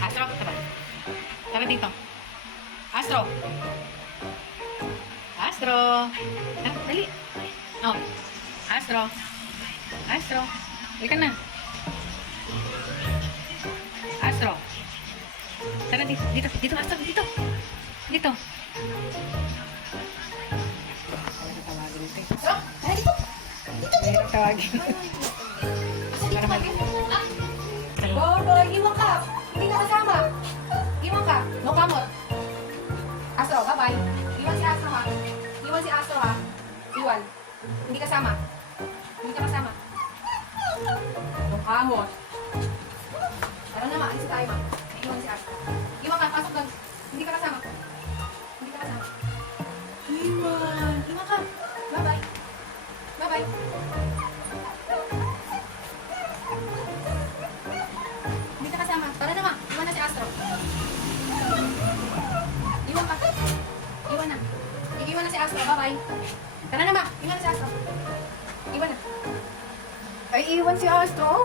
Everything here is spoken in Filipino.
Astro, tara. Tara dito. Astro. Astro. Tara, dali. Oh. Astro. Astro. Halika na. Astro. Tara dito, dito, dito, Astro, dito. Dito. Tawagin ito. dito. Mahirap tawagin. Para mali. Kamot. Astro, bye-bye. Iwan si Astro ha. Iwan si Astro ha. Iwan. Hindi kasama. Hindi ka kasama. Kamot. Tara na ma, alis tayo ma. Iwan si Astro. Iwan ka, pasok doon. Hindi ka kasama. Hindi ka kasama. Iwan. Iwan ka. Bye-bye. Bye-bye. Hindi ka kasama. Tara na ma. Iwan na si Astro. Bye-bye. Tara na ma. Iwan na si Astro. Iwan na. Ay, iwan si Astro.